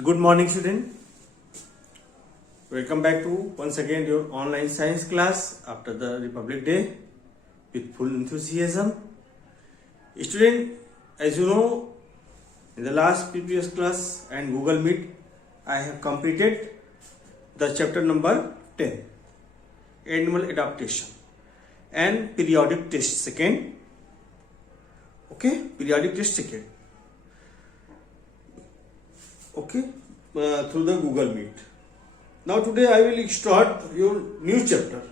Good morning, student. Welcome back to once again your online science class after the Republic Day with full enthusiasm. Student, as you know, in the last previous class and Google Meet, I have completed the chapter number 10, Animal Adaptation and Periodic Test second. Okay, periodic test second. Okay, through the Google Meet. Now today I will start your new chapter.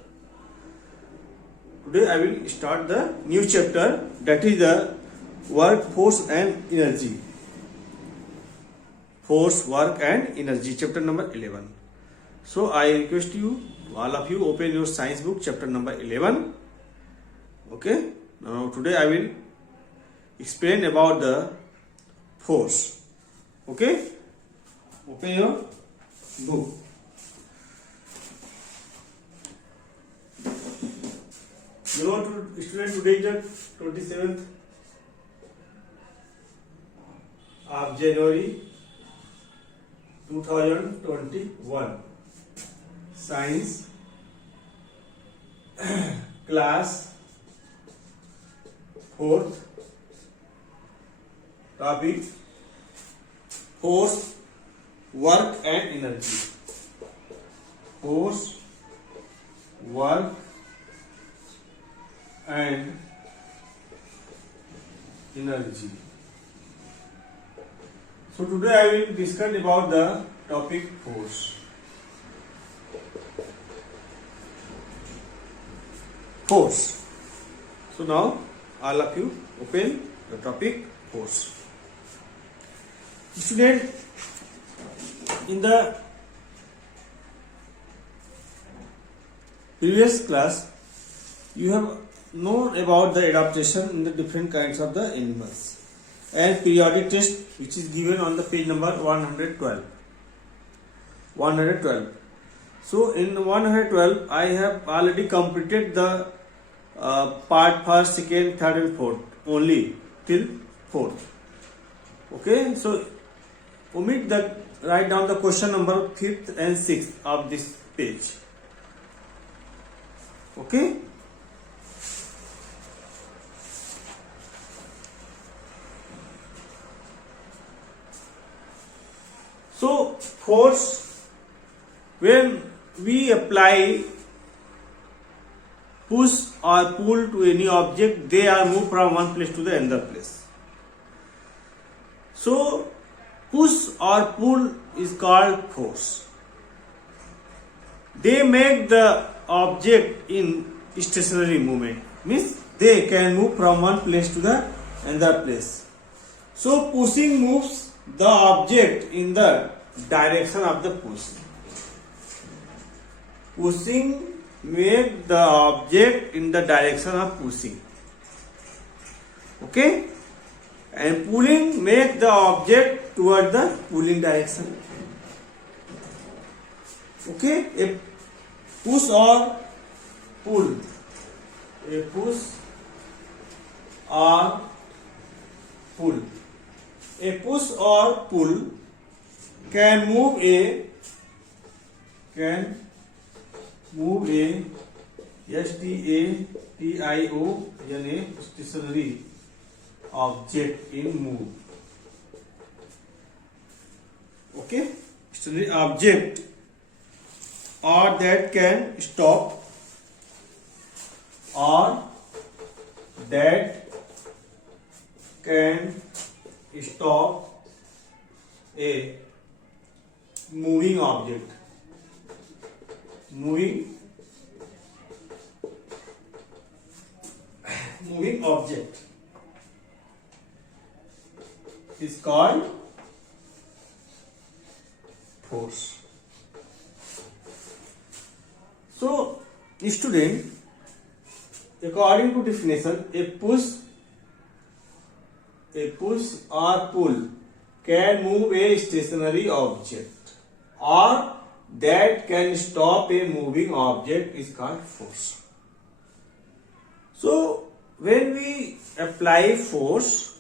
Today I will start the new chapter, that is the work, force and energy. Force, work and energy, chapter number 11. So I request you, all of you, open your science book, chapter number 11. Okay, now today I will explain about the force. Okay, open your book. You know, student, today is the 27th of January 2021. Science class 4th. Topic: force, work and energy. Force, work and energy. So today I will discuss about the topic force. Force. So now all of you open the topic force. Student, in the previous class you have known about the adaptation in the different kinds of the animals and periodic test, which is given on the page number 112. So in 112 I have already completed the part first, second, third and fourth, only till fourth. Okay, so omit that, write down the question number 5th and 6th of this page. Okay. So force, when we apply push or pull to any object, they are moved from one place to the another place. So push or pull is called force. They make the object in stationary movement, means they can move from one place to the another place. So pushing moves the object in the direction of the pushing. Pushing make the object in the direction of pushing. Okay, and pulling make the object toward the pulling direction. Okay, a push or pull, a push or pull, a push or pull can move a stationary object in move. Okay, stationary object, or that can stop, or that can stop a moving object. Moving object is called force. So, student, according to definition, a push or pull can move a stationary object, or that can stop a moving object is called force. So when we apply force,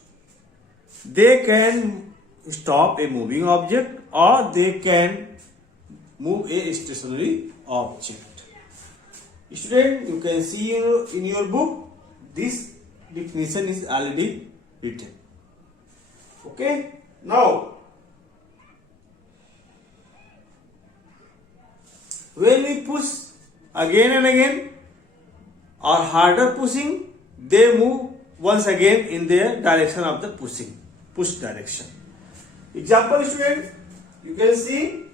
they can stop a moving object or they can move a stationary object. Student, you can see in your book, this definition is already written. Okay, now when we push again and again or harder pushing, they move once again in their direction of the push direction. Example, student, you can see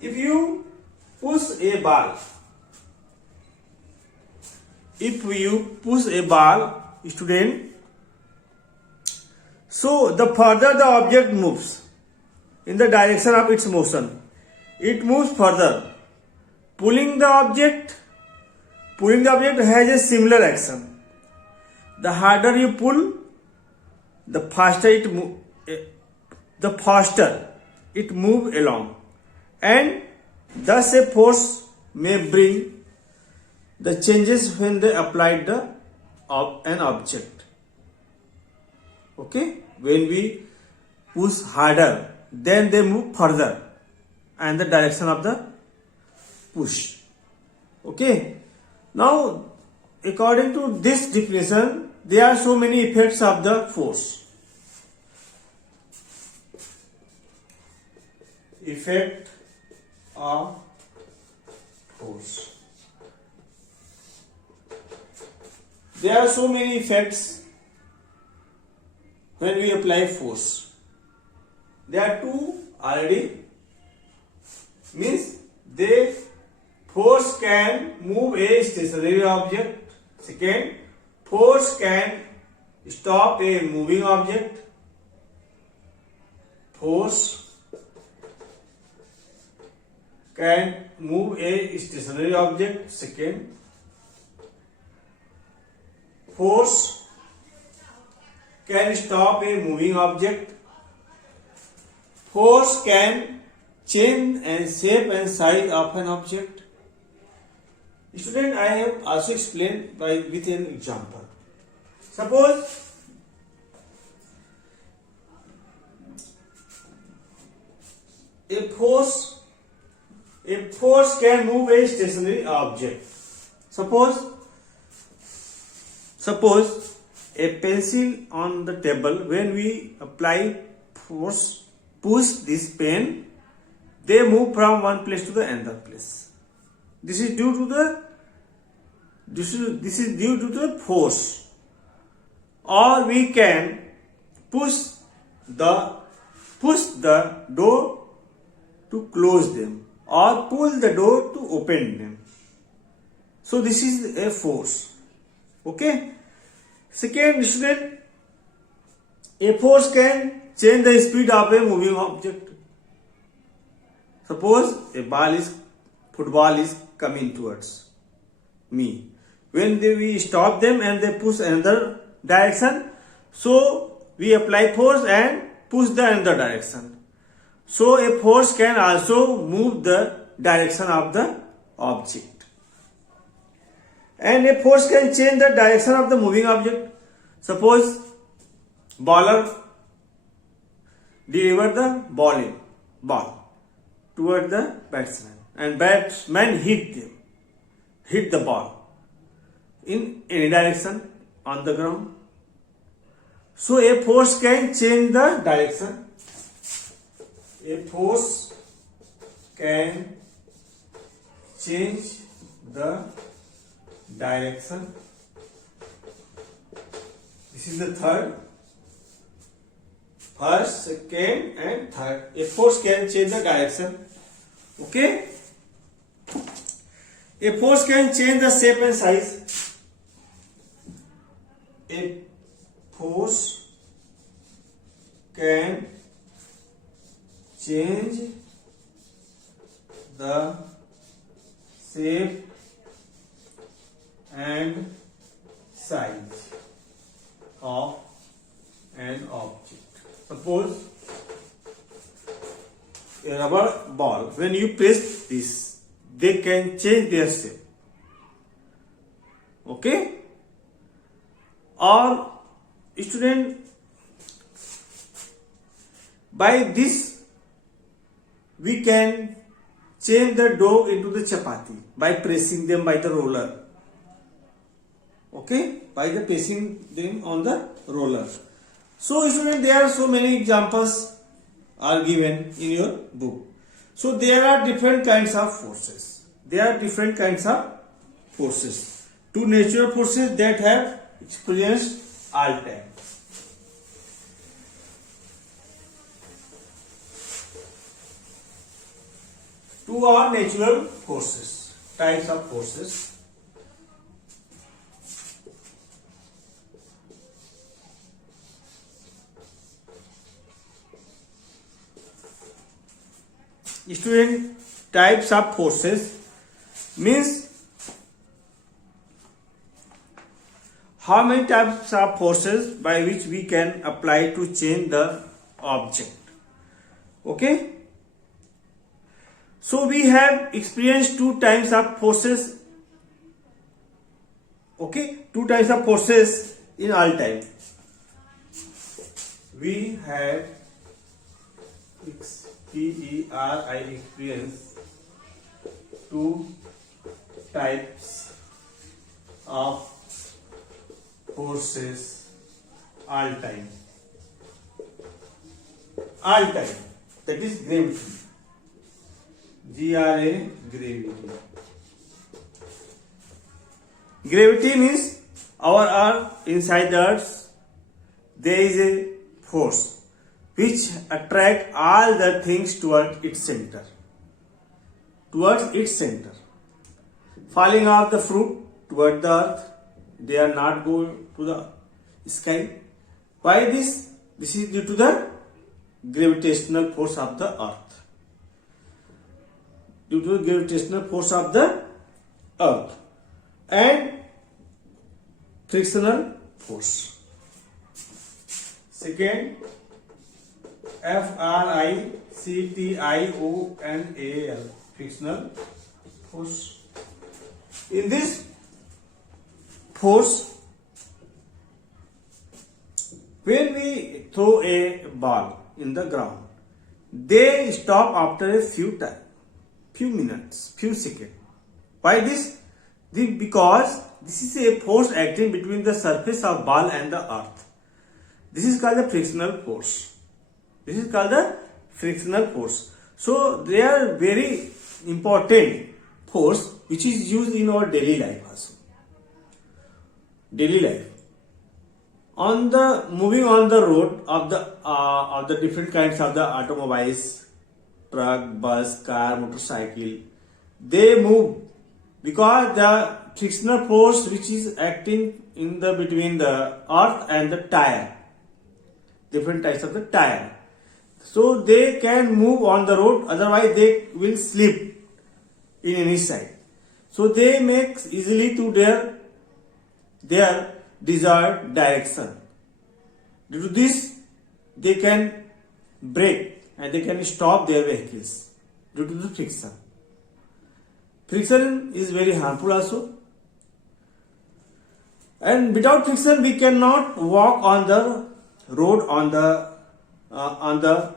if you push a ball, student, so the further the object moves in the direction of its motion, it moves further. Pulling the object has a similar action. The harder you pull, the faster it moves along, and thus a force may bring the changes when they applied an object. Okay, when we push harder, then they move further and the direction of the push. Okay, now according to this definition, there are so many effects of the force. Effect of force. There are so many effects when we apply force. There are two already. Means force can move a stationary object. Second, force can stop a moving object. Force can move a stationary object. Second, force can stop a moving object. Force can change and shape and size of an object. Student, I have also explained with an example. Suppose a force can move a stationary object. Suppose a pencil on the table, when we apply force, push this pen, they move from one place to the another place. This is due to the force. Or we can push the door to close them, or pull the door to open them. So this is a force. Okay. Second, student, a force can change the speed of a moving object. Suppose a football is coming towards me. When we stop them and they push another direction, so we apply force and push the another direction. So a force can also move the direction of the object. And a force can change the direction of the moving object. Suppose bowler deliver the ball toward the batsman, and batsman hit the ball in any direction on the ground. So a force can change the direction. A force can change the direction. This is the third. First, second and third. A force can change the direction. Okay. A force can change the shape and size. A force can change the shape and size of an object. Suppose a rubber ball, when you press this, they can change their shape. Okay? Or student, by this we can change the dough into the chapati by pressing them by the roller. Okay, by the pressing them on the roller. So students, there are so many examples are given in your book. So there are different kinds of forces. There are different kinds of forces. Two natural forces that have experienced all time. Two are natural forces, types of forces. Student, types of forces means how many types of forces by which we can apply to change the object. Okay. So we have experienced two types of forces. Okay, two types of forces in all time. We have experience two types of forces all time. All time, that is gravity. Gravity. Gravity means our Earth, inside the Earth, there is a force which attract all the things towards its center. Towards its center. Falling off the fruit toward the earth, they are not going to the sky. Why this? This is due to the gravitational force of the earth. Due to the gravitational force of the earth and frictional force. Second, frictional, frictional force. In this force, when we throw a ball in the ground, they stop after a few minutes, few seconds. Why this? Because this is a force acting between the surface of ball and the earth. This is called the frictional force. This is called the frictional force. So they are very important force which is used in our daily life also. Daily life. On the moving on the road of the different kinds of the automobiles, truck, bus, car, motorcycle, they move because the frictional force which is acting in the between the earth and the tire, different types of the tire. So they can move on the road, otherwise they will slip in any side. So they make easily to their desired direction. Due to this, they can brake and they can stop their vehicles due to the friction. Friction is very harmful also. And without friction, we cannot walk on the road on the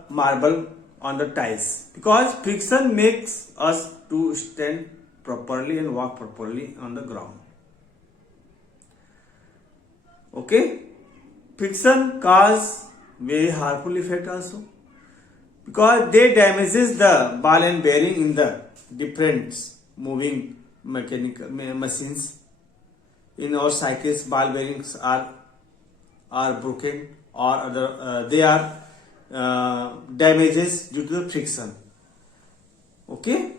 marble, on the tiles, because friction makes us to stand properly and walk properly on the ground. Okay, friction cause very harmful effect also, because they damages the ball and bearing in the different moving mechanical machines. In our cycles, ball bearings are broken or other they are damages due to the friction. Okay.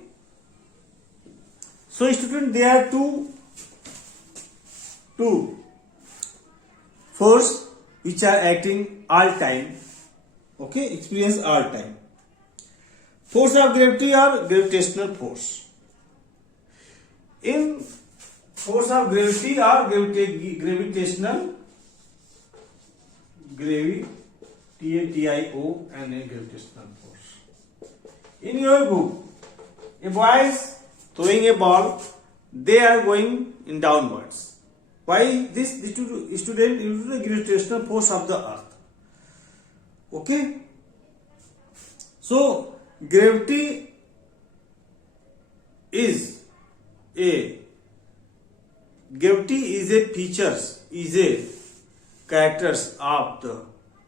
So student, there are two force which are acting all time. Okay, experience all time. Force of gravity or gravitational force. In force of gravity or gravitational, T-A-T-I-O and a gravitational force. In your book, a boy is throwing a ball, they are going in downwards. Why this? Due to student, due to the gravitational force of the earth. Okay. So gravity is a characters of the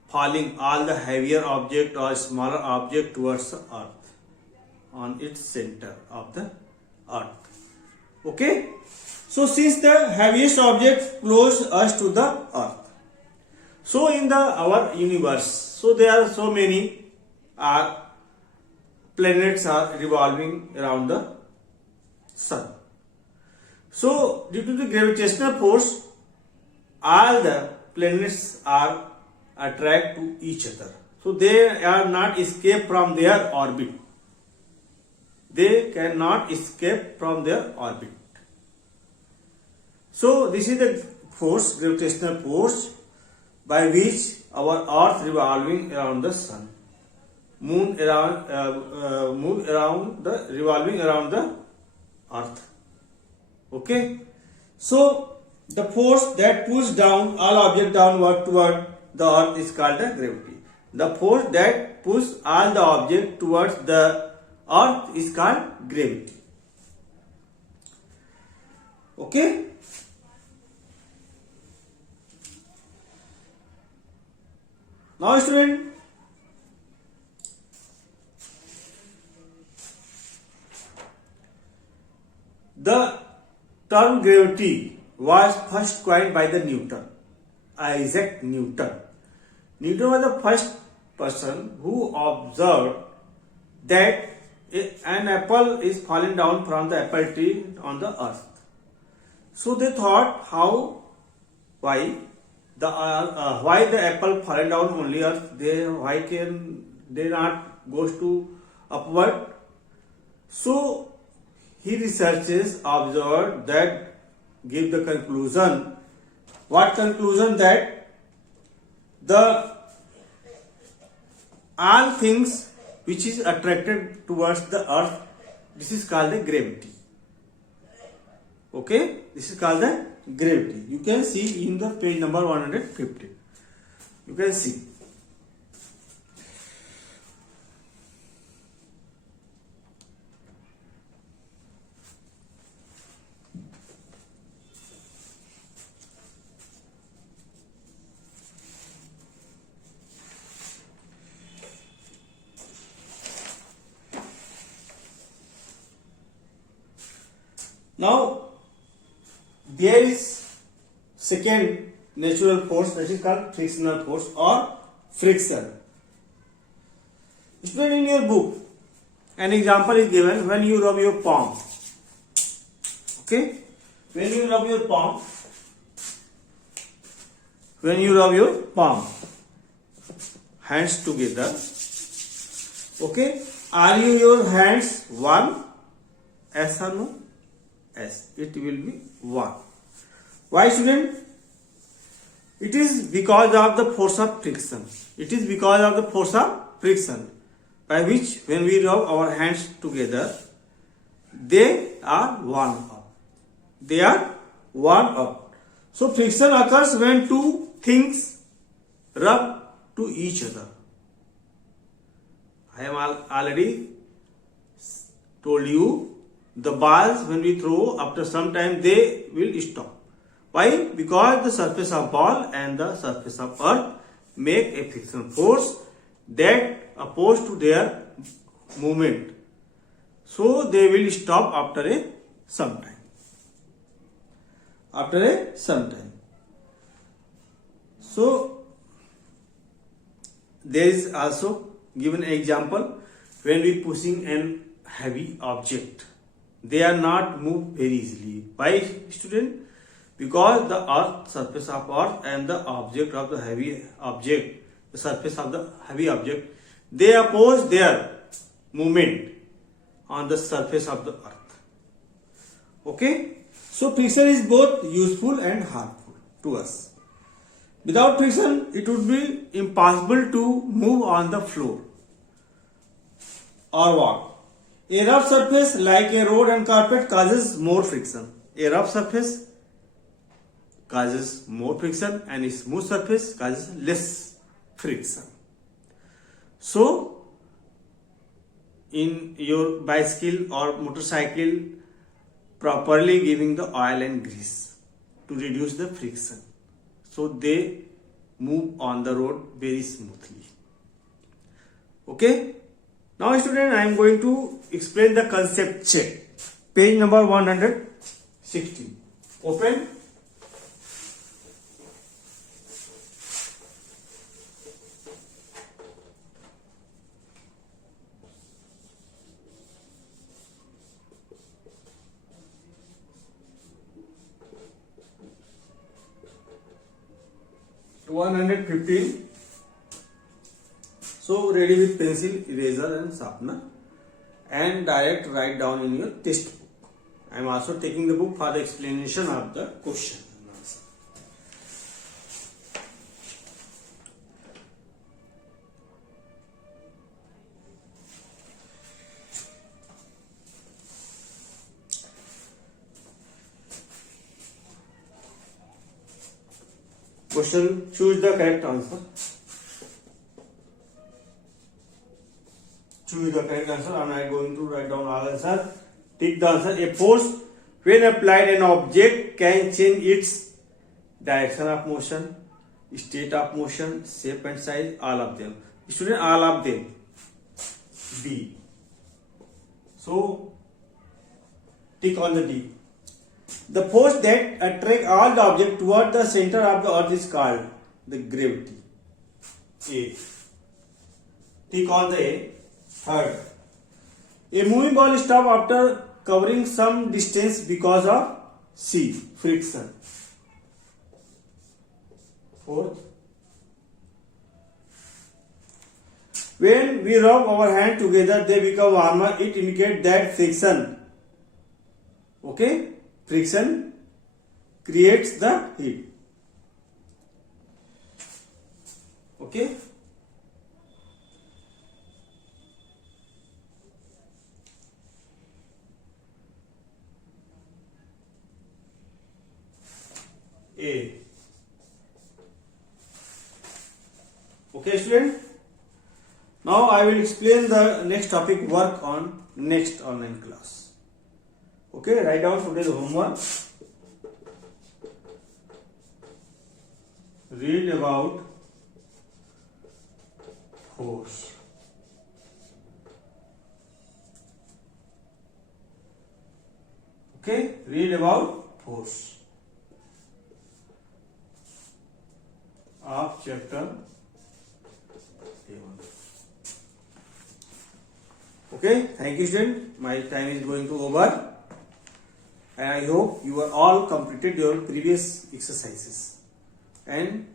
falling all the heavier object or smaller object towards the earth on its center of the earth. Okay, so since the heaviest object close us to the earth, so in our universe, so there are so many planets are revolving around the sun. So due to the gravitational force, all the planets are attract to each other. So they are not escape from their orbit. They cannot escape from their orbit. So this is the force, gravitational force, by which our earth revolving around the sun, revolving around the earth. Okay, so the force that pulls down all objects downward toward the earth is called the gravity. The force that pulls all the objects towards the earth is called gravity. Okay. Now student, the term gravity was first coined by the Newton, Isaac Newton. Newton was the first person who observed that an apple is falling down from the apple tree on the earth. So they thought why the apple falling down only earth, why can they not goes to upward? So he researches, observed that, give the conclusion. What conclusion? That the all things which is attracted towards the earth, this is called the gravity. Okay, this is called the gravity. You can see in the page number 150. You can see. Now there is second natural force, that is called frictional force or friction. Student, in your book an example is given when you rub your palm. Okay, when you rub your palm, hands together. Okay, are your hands one? Yes or no? Yes, it will be 1. Why, student? It is because of the force of friction. It is because of the force of friction, by which when we rub our hands together, they are one up. They are one up. So friction occurs when two things rub to each other. I have already told you, the balls when we throw, after some time they will stop. Why? Because the surface of ball and the surface of earth make a frictional force that opposed to their movement. So they will stop after some time. So there is also given an example when we pushing an heavy object. They are not moved very easily. Why, student? Because the surface of earth and the object of the heavy object, the surface of the heavy object, they oppose their movement on the surface of the earth. Okay? So friction is both useful and harmful to us. Without friction, it would be impossible to move on the floor or walk. A rough surface like a road and carpet causes more friction. A rough surface causes more friction and a smooth surface causes less friction. So in your bicycle or motorcycle properly giving the oil and grease to reduce the friction, so they move on the road very smoothly. Okay, now student, I am going to explain the concept check. Page number 160. Open. To 115. So ready with pencil, eraser and sharpener, and direct write down in your textbook. I am also taking the book for the explanation of the question and answer. Question, choose the correct answer. Choose the correct answer, and I am going to write down all answer. Tick the answer. A force when applied an object can change its direction of motion, state of motion, shape and size, all of them. Student, all of them. B. So tick on the D. The force that attract all the object toward the center of the earth is called the gravity. A. Tick on the A. Third. A moving ball stops after covering some distance because of C. Friction. Fourth. When we rub our hand together, they become warmer. It indicates that friction. Okay? Friction creates the heat. Okay? A. Okay, student. Now I will explain the next topic, work on next online class. Okay, write down today's homework. Read about force. Okay, read about force of chapter 11. Okay, thank you student. My time is going to over, and I hope you are all completed your previous exercises, and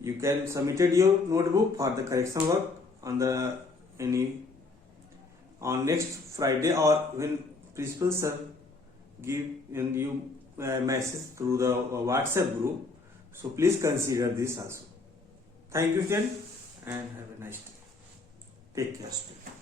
you can submitted your notebook for the correction work on the on next Friday, or when principal sir give you a message through the WhatsApp group. So please consider this also. Thank you student, and have a nice day. Take care student.